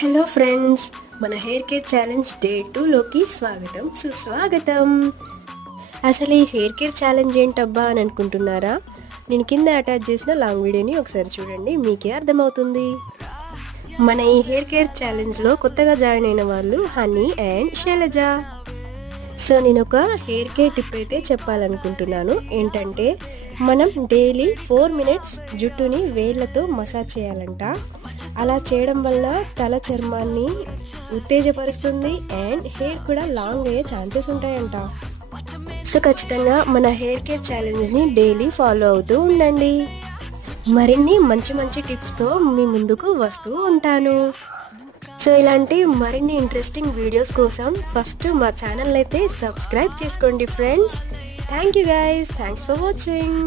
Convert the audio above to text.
Hello friends, మన hair care challenge day 2 లోకి స్వాగతం సుస్వాగతం. అసలు ఈ హెయిర్ కేర్ ఛాలెంజ్ ఏంటబ్బా అని అనుకుంటున్నారా? నేను కింద అటాచ్ చేసిన లాంగ్ వీడియోని ఒకసారి చూడండి, మీకే అర్థమవుతుంది. మన ఈ హెయిర్ కేర్ ఛాలెంజ్లో కొత్తగా జాయిన్ అయిన వాళ్ళు హనీ అండ్ శైలజ. సో నేను ఒక హెయిర్ కేర్ టిప్ అయితే చెప్పాలనుకుంటున్నాను. ఏంటంటే మనం డైలీ 4 minutes జుట్టుని వేళ్ళతో మసాజ్ చేయాలంట. అలా చేయడం వల్ల తల చర్మాన్ని ఉత్తేజపరుస్తుంది అండ్ హెయిర్ కూడా లాంగ్ అయ్యే ఛాన్సెస్ ఉంటాయంట. సో ఖచ్చితంగా మన హెయిర్ కేర్ ఛాలెంజ్ని డైలీ ఫాలో అవుతూ ఉండండి. మరిన్ని మంచి మంచి టిప్స్తో మీ ముందుకు వస్తూ ఉంటాను. సో ఇలాంటి మరిన్ని ఇంట్రెస్టింగ్ వీడియోస్ కోసం ఫస్ట్ మా ఛానల్ అయితే సబ్స్క్రైబ్ చేసుకోండి friends. Thank you guys, thanks for watching.